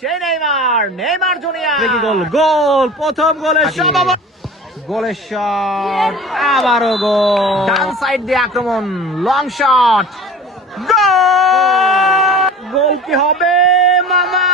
সেই Neymar junior কি গোল, গোল, প্রথম গোলের সম্ভাবনা, গোলের শট, আবারও গোল, ডান সাইড দিয়ে আক্রমণ, লং শট, গোল, গোল কি হবে মামা,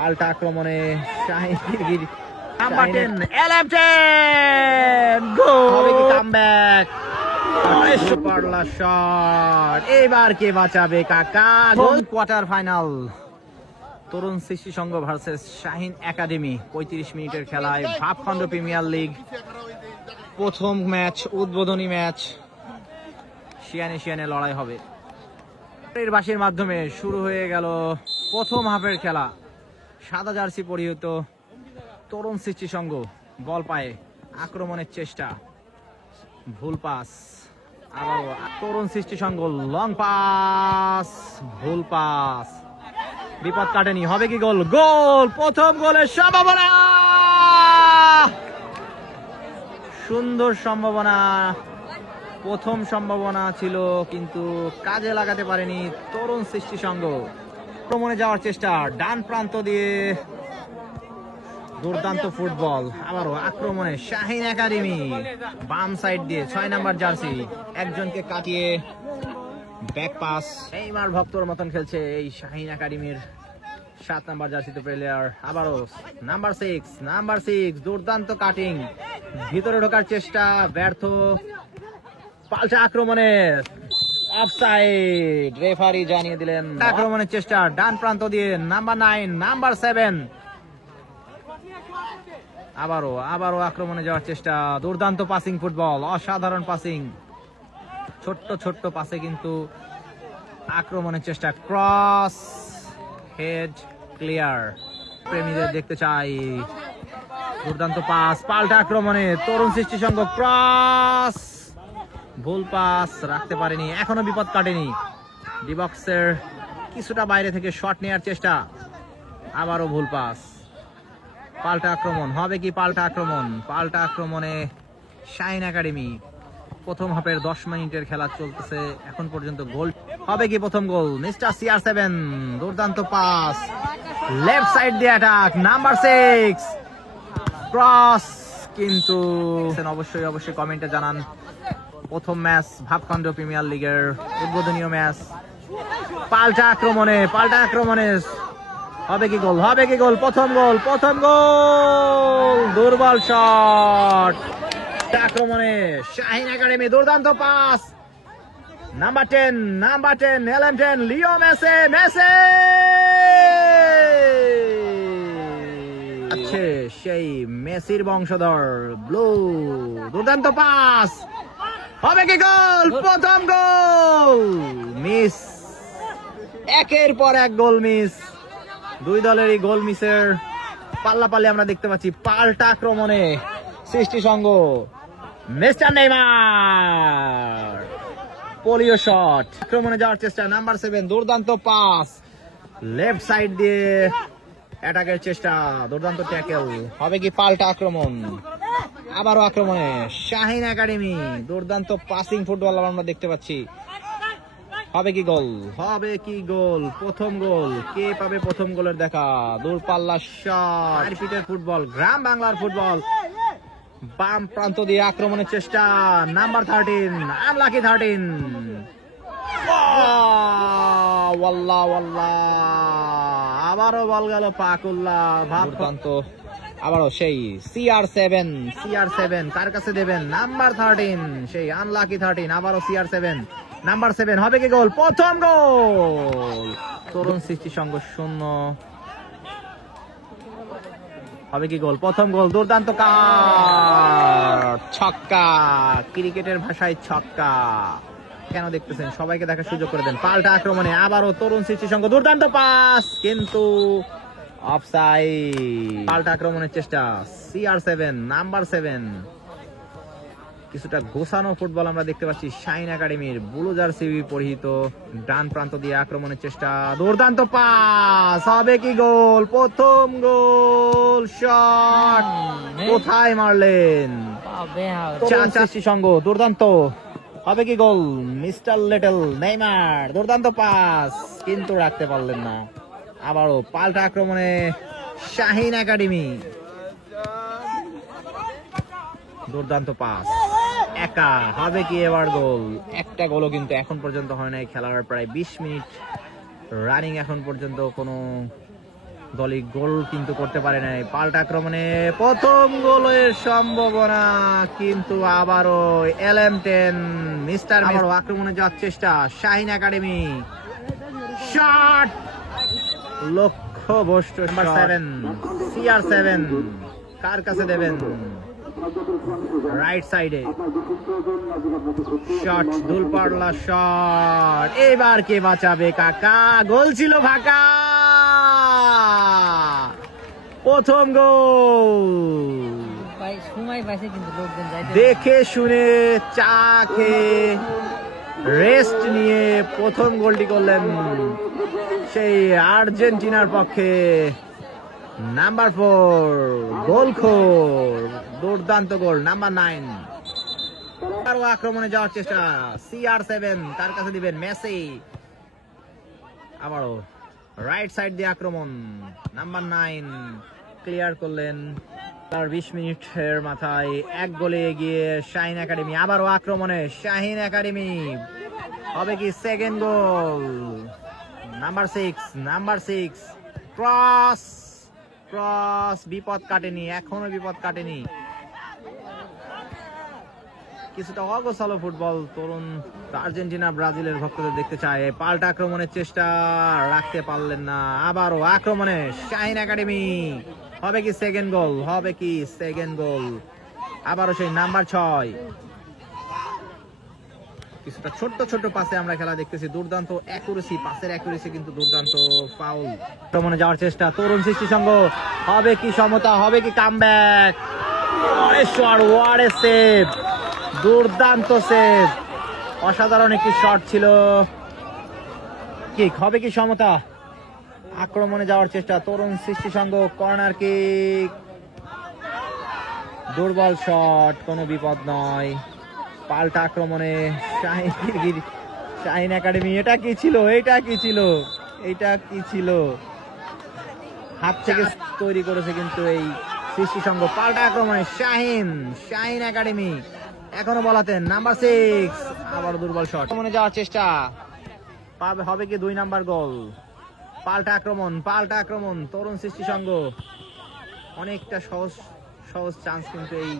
পাল্টা আক্রমণে শাহিন গিরগির, নাম্বার 10 এলএম10, গোল হবে কি কামব্যাক, পারলা শট, এবার কে বাঁচাবে কাকা, গোল, কোয়ার্টার ফাইনাল, তরুণ সৃষ্টি সংঘ ভার্সেস শাহিন একাডেমি, 35 মিনিটের খেলায় ভাবখণ্ড প্রিমিয়ার লিগ প্রথম ম্যাচ, উদ্বোধনী ম্যাচ, শিয়ানে লড়াই হবে। এর বাঁশির মাধ্যমে শুরু হয়ে গেল প্রথম হাফের খেলা। সাদা জার্সি পরিহিত তরুণ সৃষ্টি সংঘ বল পায়ে আক্রমণের চেষ্টা, ভুল পাস, আবারও তরুণ সৃষ্টি সংঘ লং পাস, ভুল পাস, বিপদ কাটেনি, হবে কি গোল, গোল, প্রথম গোলের সম্ভাবনা, সুন্দর সম্ভাবনা, প্রথম সম্ভাবনা ছিল কিন্তু কাজে লাগাতে পারেনি তরুণ সৃষ্টি সংঘ। আক্রমণে যাওয়ার চেষ্টা, ডান প্রান্ত দিয়ে দুর্দান্ত ফুটবল, আবারও আক্রমণে শাহিন একাডেমি, বাম সাইড দিয়ে 6 নাম্বার জার্সি একজনকে কাটিয়ে ব্যাক পাস, নেইমার ভক্তর মতন খেলছে এই শাহিন একাডেমির 7 নাম্বার জার্সিতে প্লেয়ার, আবারও নাম্বার 6 দুর্দান্ত কাটিং, ভিতরে ঢোকার চেষ্টা ব্যর্থ, পাল্টা আক্রমণে অফসাইড, রেফারি জানিয়ে দিলেন। আক্রমণের চেষ্টা ডান প্রান্ত দিয়ে নাম্বার 9 নাম্বার 7, আবারও আক্রমণে যাওয়ার চেষ্টা, দুর্দান্ত পাসিং ফুটবল, অসাধারণ পাসিং, ছোট্ট পাসে কিন্তু আক্রমণের চেষ্টা, ক্রস, হেড, ক্লিয়ার, প্রেমীদের দেখতে চাই, দুর্দান্ত পাস, পাল্টা আক্রমণে তরুণ সৃষ্টি সংঘ, ক্রস, ভুল পাস, রাখতে পারেনি, এখনো বিপদ কাটেনি, ডি বক্সের কিছুটা বাইরে থেকে শট নেওয়ার চেষ্টা, আবারও ভুল পাস, পাল্টা আক্রমণ, হবে কি পাল্টা আক্রমণে শাহিন একাডেমি, প্রথম হাফের 10 মিনিটের খেলা চলতেছে এখন পর্যন্ত, গোল হবে কি প্রথম গোল, মিস্টার CR7, দুর্দান্ত পাস, লেফট সাইড দিয়ে অ্যাটাক, নাম্বার 6 ক্রস, কিন্তু অবশ্যই কমেন্টে জানান প্রথম ম্যাচ ভাবখণ্ড প্রিমিয়ার লিগের উদ্বোধনীয় ম্যাচ, পাল্টা আক্রমণে হবে কি গোল, প্রথম গোল, দুর্বল শট, আক্রমণে শাহিন একাডেমি, দুর্দান্ত পাস, নাম্বার 10 এলএম10 লিও মেসি আছে সেই মেসির বংশধর ব্লু, দুর্দান্ত পাস, হবে কি গোল, প্রথম গোল, মিস, একের পর এক গোল মিস, দুই দলেরই গোল মিসের পাল্লাপাল্লি আমরা দেখতে পাচ্ছি। পাল্টা আক্রমণে সৃষ্টি সংঘ, মিস্টার নেইমার, পোলিও শট, আক্রমণে যাওয়ার চেষ্টা, নাম্বার 7 দুর্দান্ত পাস, লেফট সাইড দিয়ে অ্যাটাকের চেষ্টা, দুর্দান্ত ট্যাকেল, হবে কি পাল্টা আক্রমণ, আবারও আক্রমণে শাহিন একাডেমি, দুর্দান্ত পাসিং ফুটবল আমরা দেখতে পাচ্ছি, হবে কি গোল, প্রথম গোল, কে পাবে প্রথম গোলের দেখা, দূরপাল্লার শট, রিপিটের ফুটবল, গ্রাম বাংলার ফুটবল, বাম প্রান্ত দিয়ে আক্রমণের চেষ্টা, নাম্বার 13 আনলাকি 13, ওয়াল্লাহ আবারও বল গেল পাকুল্লাহ, দুর্দান্ত, আবারও সেই CR7 কার কাছে দেবেন, নাম্বার 13 সেই আনলাকি 13, আবারও CR7 নাম্বার 7, হবে কি গোল, প্রথম গোল, তরুণ সৃষ্টি সংঘ 0, হবে কি গোল, প্রথম গোল, দুর্দান্ত ছক্কা, ক্রিকেটের ভাষায় ছক্কা, কেন দেখতেছেন, সবাইকে দেখার সুযোগ করে দেন, পাল্টা আক্রমণে আবারও তরুণ সৃষ্টি সংঘ, দুর্দান্ত পাস, কিন্তু অফসাইড, পাল্টা আক্রমণের চেষ্টা, CR7 নাম্বার 7, কিছুটা গোছানো ফুটবল আমরা দেখতে পাচ্ছি শাহিন একাডেমির, ব্লু জার্সি পরিহিত, ডান প্রান্ত দিয়ে আক্রমণের চেষ্টা, দুর্দান্ত পাস, হবে কি গোল, প্রথম গোল, শট, কোথায় মারলেন সৃষ্টি সংঘ, দুর্দান্ত, হবে কি গোল, মিস্টার লিটল নেইমার, দুর্দান্ত পাস, কিন্তু রাখতে পারলেন না, আবারও পাল্টা আক্রমণে শাহিন একাডেমি, দুর্দান্ত পাস, একা হবে কি এবার গোল? একটা গোলও কিন্তু এখন পর্যন্ত হয় নাই। খেলার প্রায় 20 মিনিট রানিং, এখন পর্যন্ত কোনো দলই গোল কিন্তু করতে পারে নাই। পাল্টা আক্রমণে প্রথম গোলের সম্ভাবনা, কিন্তু আবারও LM10 মিস্টার আবারও আক্রমণে যাওয়ার চেষ্টা শাহিন একাডেমি, শট লক্ষ্যভ্রষ্ট। নাম্বার 7 CR7 কার কাছে দেবেন? রাইট সাইডে শট, দুলপাল্লা শট, এবার কে বাঁচাবে কাকা? গোল ছিল ফাঁকা, প্রথম গোল। দেখে শুনে চা খেয়ে রেস্ট নিয়ে প্রথম গোলটি করলেন সেই আর্জেন্টিনার পক্ষে নাম্বার 4 গোলখোর, দুর্দান্ত গোল। নাম্বার 9 আরো আক্রমণে যাওয়ার চেষ্টা, CR7 তার কাছে দিবেন মেসি, আবারও রাইট সাইড দিয়ে আক্রমণ, নাম্বার 9 ক্লিয়ার করলেন। তার 20 মিনিটের মাথায় এক গোলে এগিয়ে শাহিন একাডেমি। আবারও আক্রমণে শাহিন একাডেমি, হবে কি সেকেন্ড গোল? নাম্বার 6 ক্রস, বিপদ কাটেনি, এখনো বিপদ কাটেনি। কিছুটা অগোছালো ফুটবল তরুণ আর্জেন্টিনা ব্রাজিলের ভক্তদের দেখতে চায়। পাল্টা আক্রমণের চেষ্টা রাখতে পারলেন না। আবারও আক্রমণে শাহিন একাডেমি, হবে কি সেকেন্ড গোল? আবারও সেই নাম্বার 6, কিছুটা ছোট্ট পাসে আমরা খেলা দেখতেছি, দুর্দান্ত অ্যাকুরেসি, পাসের অ্যাকুরেসি কিন্তু দুর্দান্ত। ফাউল, আক্রমণে যাওয়ার চেষ্টা তরুণ সৃষ্টি সংঘ, হবে কি সমতা, হবে কি কামব্যাক? ওয়াট এ সেভ, দুর্দান্ত সেভ, অসাধারণ একটি শট ছিল। কিক, হবে কি সমতা? আক্রমণে যাওয়ার চেষ্টা তরুণ সৃষ্টি সংঘ, কর্নার কিক, দুর্বল শট, কোনো বিপদ নয়। পাল্টা আক্রমণে শাহিন একাডেমি, এটা কি ছিল? হাত থেকে তৈরি করেছে কিন্তু এই সৃষ্টি সংঘ। পাল্টা আক্রমণে শাহিন একাডেমি, এখনো বলাতেন নাম্বার 6, আবার দুর্বল শট। আক্রমণে যাওয়ার চেষ্টা, হবে কি 2 নাম্বার গোল? পাল্টা আক্রমণ তরুণ সৃষ্টি সংঘ, অনেকটা সহজ চান্স কিন্তু এই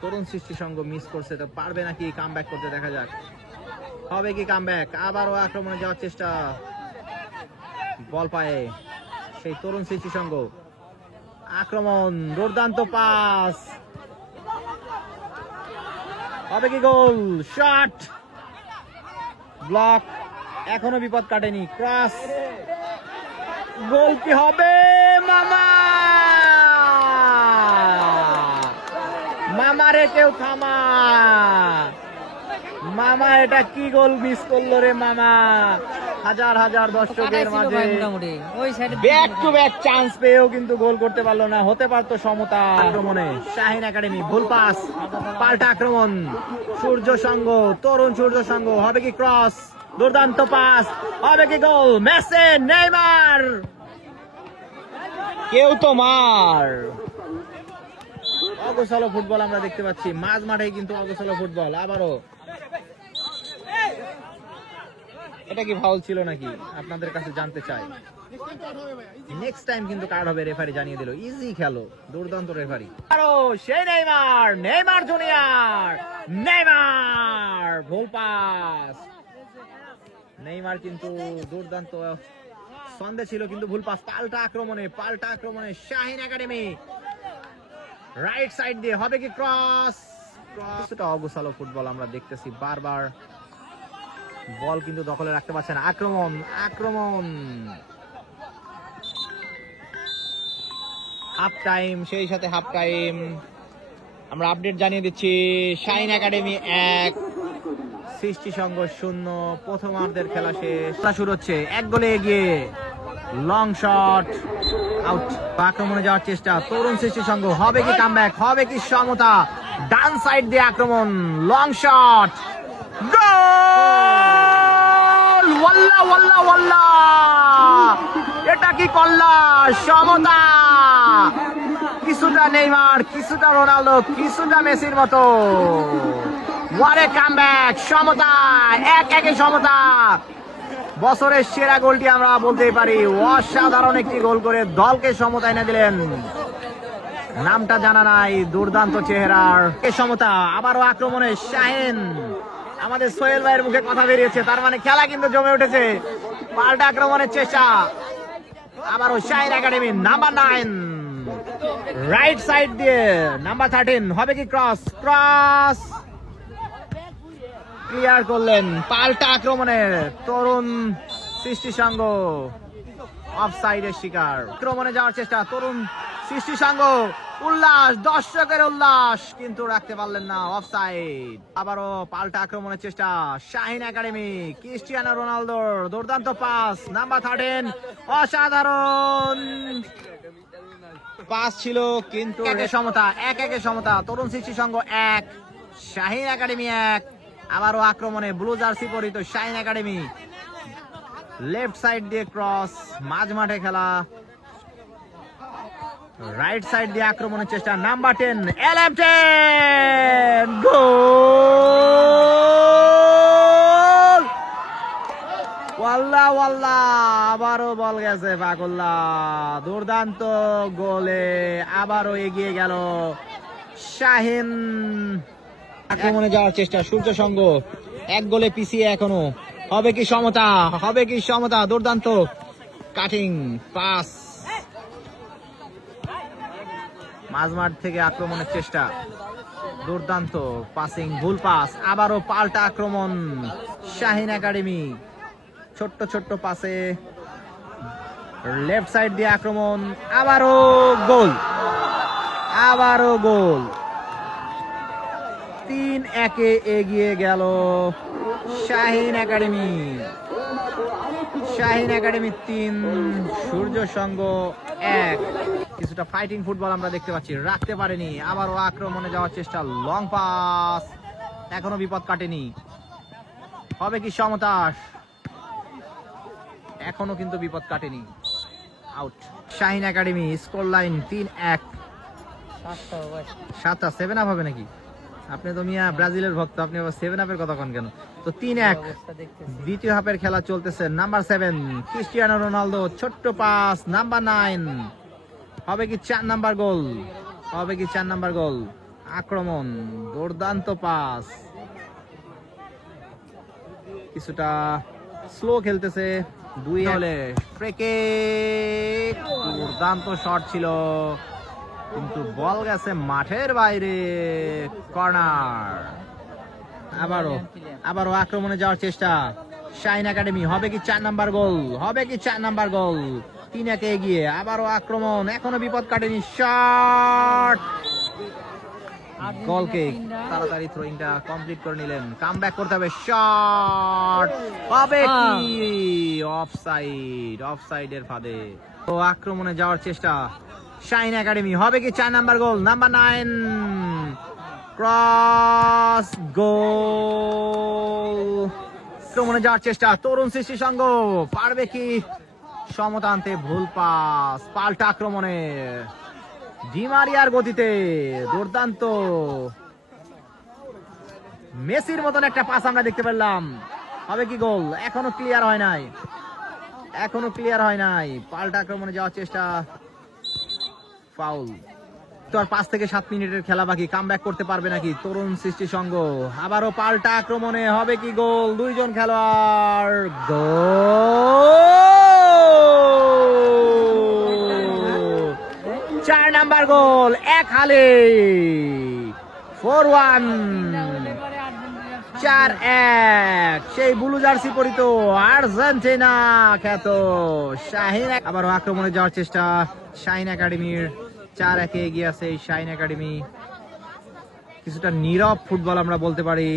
তরুণ সৃষ্টি সংঘ মিস করছে। তো পারবে নাকি কামব্যাক করতে? দেখা যাক, হবে কি কামব্যাক? আবারও আক্রমণে যাওয়ার চেষ্টা, বল পায়ে সেই তরুণ সৃষ্টি সংঘ, আক্রমণ, দুর্দান্ত পাস, হবে কি গোল? শট, ব্লক, এখনো বিপদ কাটেনি। ক্রস, গোল কি হবে? মামারে কেউ থামা, মামা এটা কি গোল মিস করলো রে মামা? হাজার দর্শকের মাঝে ব্যাক টু ব্যাক চান্স পেয়েও কিন্তু গোল করতে পারলো না। হতে পারতো সমতা। আক্রমণে শাহিন একাডেমি, ভুল পাস, পাল্টা আক্রমণ তরুণ সূর্য সংঘ, হবে কি ক্রস? দুর্দান্ত পাস, হবে কি গোল? মেসি, নেইমার, কেউ তো মার। অগোছালো ফুটবল আমরা দেখতে পাচ্ছি, মাঝ মাঠে কিন্তু অগোছালো ফুটবল। আবারও এটা কি ফাউল ছিল নাকি আপনাদের কাছে জানতে চাই। নেক্সট টাইম কিন্তু কার্ড হবে, রেফারি জানিয়ে দিল। ইজি খেলো, দুর্দান্ত রেফারি। আরো সেই নেইমার জুনিয়র, ভুল পাস। নেইমার কিন্তু দুর্দান্ত সন্দেহ ছিল, কিন্তু ভুল পাস। পাল্টা আক্রমণে শাহিন একাডেমি, রাইট সাইড দিয়ে, হবে কি ক্রস? কিছুটা অগোছালো ফুটবল আমরা দেখতেছি, বারবার বল কিন্তু দখলে রাখতে পারছে না। আক্রমণ, হাফ টাইম, সেই সাথে হাফ টাইম আমরা আপডেট জানিয়ে দিচ্ছি। শাহিন একাডেমি 1, সৃষ্টি সংঘ 0। প্রথমার্ধের খেলা শেষ, শুরু হচ্ছে। 1 গোলে এগিয়ে, লং শট, আউট। আক্রমণে যাওয়ার চেষ্টা তরুণ সৃষ্টি সংঘ, হবে কি কামব্যাক, হবে কি সমতা? ডান সাইড দিয়ে আক্রমণ, লং শট, গোল! ওয়াল্লাহ! এটা কি করলা সমতা, কিছুটা নেইমার, কিছুটা রোনালদো, কিছুটা মেসির মতো। ওয়ারে কামব্যাক, সমতা, 1-1 সমতা। বছরের সেরা গোলটি আমরা বলতেই পারি। অসাধারণ একটি গোল করে দলকে সমতা এনে দিলেন। নামটা জানা নাই, দুর্দান্ত চেহারার সমতা। আবারও আক্রমণে শাহিন, আমাদের সোহেল ভাইয়ের মুখে কথা বেরিয়েছে, তার মানে খেলা কিন্তু জমে উঠেছে। পাল্টা আক্রমণের চেষ্টা, আবারও Shaheen academy number 9, right side দিয়ে নাম্বার 13, হবে কি ক্রস, ক্রস ক্লিয়ার করলেন। পাল্টা আক্রমণের তরুণ সৃষ্টি সংঘ অফসাইডের শিকার। আক্রমণে যাওয়ার চেষ্টা তরুণ সৃষ্টি সংঘ, উল্লাস, দর্শকের উল্লাস, কিন্তু রাখতে পারলেন না, অফসাইড। আবারও পাল্টা আক্রমণের চেষ্টা শাহিন একাডেমি, ক্রিস্টিয়ানো রোনালদোর দুর্দান্ত পাস, নাম্বার 13, অসাধারণ পাস ছিল, কিন্তু সমতা, 1-1 সমতা। তরুণ সৃষ্টি সংঘ 1, শাহিন একাডেমি 1। আবারও আক্রমণে ব্লু জার্সি পরিত শাহিন একাডেমি, লেফট সাইড দিয়ে ক্রস, মাঝ মাঠে খেলা, রাইট সাইড দিয়ে আক্রমণের চেষ্টা, নাম্বার 10, LM10, গোল! ওয়াল্লাহ ওয়াল্লাহ, আবারও বল গেছে পাগল্লা, দুর্দান্ত গোলে আবারও এগিয়ে গেল শাহিন। আক্রমণে যাওয়ার চেষ্টা সূর্য সংঘ, 1 গোলে পিছিয়ে এখনো। হবে কি সমতা, হবে কি সমতা, দুর্দান্ত কাটিং পাস, মাঝমাঠ থেকে আক্রমণের চেষ্টা, দুর্দান্ত পাসিং, ভুল পাস। আবারও পাল্টা আক্রমণ শাহিন একাডেমি, ছোট্ট ছোট্ট পাসে লেফট সাইড দিয়ে আক্রমণ, আবারও গোল, আবারও গোল। 3-1 এগিয়ে গেল শাহিন একাডেমি। শাহিন একাডেমি 3, সূর্য সংঘ 1। কিছুটা ফাইটিং ফুটবল আমরা দেখতে পাচ্ছি, রাখতে পারেনি। আবারও আক্রমণে যাওয়ার চেষ্টা, লং পাস, এখনো বিপদ কাটেনি। হবে কি সমতা, এখনো কিন্তু বিপদ কাটেনি, out. Shaheen academy score line 3-1। 7টা 7 আপ হবে নাকি? আপনি তো মিয়া ব্রাজিলের ভক্ত, আপনি আবার 7 আপের কথা কন কেন? তো 3-1, দ্বিতীয় হাফের খেলা চলতেছে। নাম্বার 7 ক্রিস্টিয়ানো রোনালদো, ছোট্ট পাস, নাম্বার 9, হবে কি 4 নাম্বার গোল, হবে কি 4 নাম্বার গোল। আক্রমণ, দুর্দান্ত পাস, কিছুটা স্লো খেলতেছে। 2 হলে ফ্রেকে, দুর্দান্ত শট ছিল, কিন্তু বল গেছে মাঠের বাইরে, কর্নার। আবারও আক্রমণে যাওয়ার চেষ্টা শাহিন একাডেমি, হবে কি 4 নাম্বার গোল, হবে কি 4 নাম্বার গোল। 3-1 এগিয়ে, আবারও আক্রমণ, এখনো বিপদ কাটেনি, শট, গোল কিক। তাড়াতাড়ি থ্রোইংটা কমপ্লিট করে নিলেন, কামব্যাক করতে হবে, শট, হবে কি অফসাইড, অফসাইডের ফাঁদে। তো আক্রমণে যাওয়ার চেষ্টা শাহিন একাডেমি, হবে কি 4 নাম্বার গোল, নাম্বার 9, ক্রস, গোল। আক্রমণে যাওয়ার চেষ্টা তরুণ সৃষ্টি সংঘ, পারবে কি সমতা আনতে, ভুল পাস। পাল্টা আক্রমণে ডি মারিয়ার গতিতে দুর্দান্ত মেসির মতন একটা পাস আমরা দেখতে পেলাম, হবে কি গোল, এখনো ক্লিয়ার হয় নাই, এখনো ক্লিয়ার হয় নাই। পাল্টা আক্রমণে যাওয়ার চেষ্টা, ফাউল। তো আর 5 থেকে 7 মিনিটের খেলা বাকি, কামব্যাক করতে পারবে নাকি তরুণ সৃষ্টি সংঘ। আবারও পাল্টা আক্রমণে, হবে কি গোল, 2 জন খেলোয়াড়, গোল, 4 নাম্বার গোল, 1 হালে, 4-1, 4-1। সেই ব্লু জার্সি পরিত আর্জেন্টিনা খ্যাত শাহিন। আবারও আক্রমণে যাওয়ার চেষ্টা শাহিন একাডেমির, 4-1 এগিয়ে আছে এই শাহিন একাডেমি। কিছুটা নীরব ফুটবল আমরা বলতে পারি।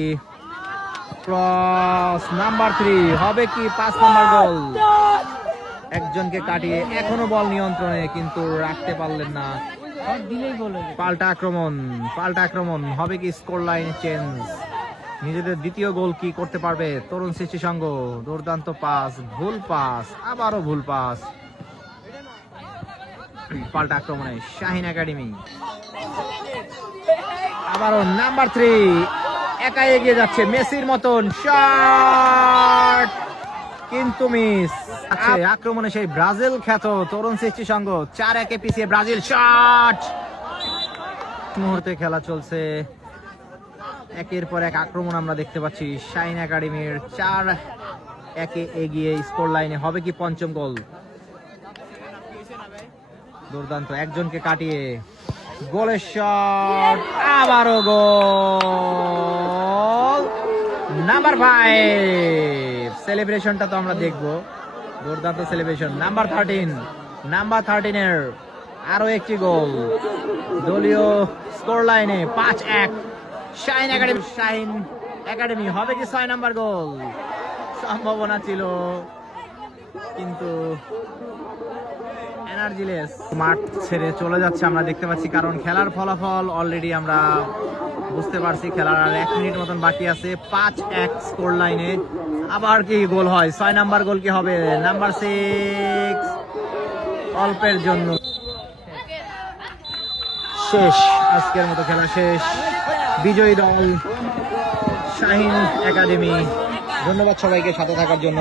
ক্রস, নাম্বার 3, হবে কি 5 নাম্বার গোল। একজনকে কাটিয়ে এখনো বল নিয়ন্ত্রণে, কিন্তু রাখতে পারলেন না। পাল্টা আক্রমণ, পাল্টা আক্রমণ, হবে কি স্কোর লাইন চেঞ্জ। নিজেদের দ্বিতীয় গোল কি করতে পারবে তরুণ সৃষ্টি সংঘ, দুর্দান্ত পাস, ভুল পাস, আবারও ভুল পাস। পাল্টা আক্রমণে শাহিন একাডেমি, আবারও নাম্বার 3 একাই এগিয়ে যাচ্ছে মেসির মতন, শট কিন্তু মিস। আক্রমণে সেই ব্রাজিল খ্যাত তরুণ সৃষ্টি সংঘ 4-1 পিছিয়ে ব্রাজিল, শট। মুহূর্তে খেলা চলছে, একের পর এক আক্রমণ আমরা দেখতে পাচ্ছি শাহিন একাডেমির। 4-1 এগিয়ে স্কোর লাইনে, হবে কি পঞ্চম গোল? দুর্দান্ত, একজনকে কাটিয়ে গোলের শট, আবারও গোল। নাম্বার 5, সেলিব্রেশনটা তো আমরা দেখবো, দুর্দান্ত সেলিব্রেশন। নাম্বার 13 এর আরো একটি গোল, দলীয় স্কোর লাইনে 5-1 শাহিন একাডেমি। হবে কি 6 নাম্বার গোল? সম্ভাবনা ছিল কিন্তু এনার্জিলেস। মাঠ ছেড়ে চলে যাচ্ছে আমরা দেখতে পাচ্ছি, কারণ খেলার ফলাফল অলরেডি আমরা বুঝতে পারছি। খেলার আর 1 মিনিট মতন বাকি আছে। 5-1 স্কোর লাইনে, আবার কি গোল হয়? 6 নাম্বার গোল কি হবে? নাম্বার 6 অল্পের জন্য শেষ, আজকের মতো খেলা শেষ। বিজয়ী দল শাহিন একাডেমি। ধন্যবাদ সবাইকে সাথে থাকার জন্য।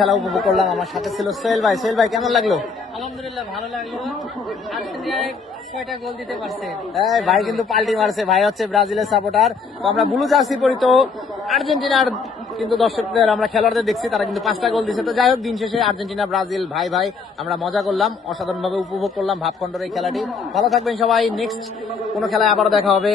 খেলা উপভোগ করলাম, আমার সাথে ছিল সোহেল ভাই। সোহেল ভাই, কেমন লাগলো? আলহামদুলিল্লাহ ভালো লাগলো। আর্জেন্টিনায় 6টা গোল দিতে পারছে। ভাই কিন্তু পাল্টি মারছে, ভাই হচ্ছে ব্রাজিলের সাপোর্টার। তো আমরা ব্লু জার্সি পরি, তো আর্জেন্টিনার কিন্তু দর্শকদের, আমরা খেলোয়াড়দের দেখছি, তারা কিন্তু 5টা গোল দিচ্ছে। তো যাই হোক, দিন শেষে আর্জেন্টিনা ব্রাজিল ভাই ভাই, আমরা মজা করলাম, অসাধারণ ভাবে উপভোগ করলাম ভাবখণ্ডের এই খেলাটি। ভালো থাকবেন সবাই, নেক্সট কোনো খেলায় আবারও দেখা হবে।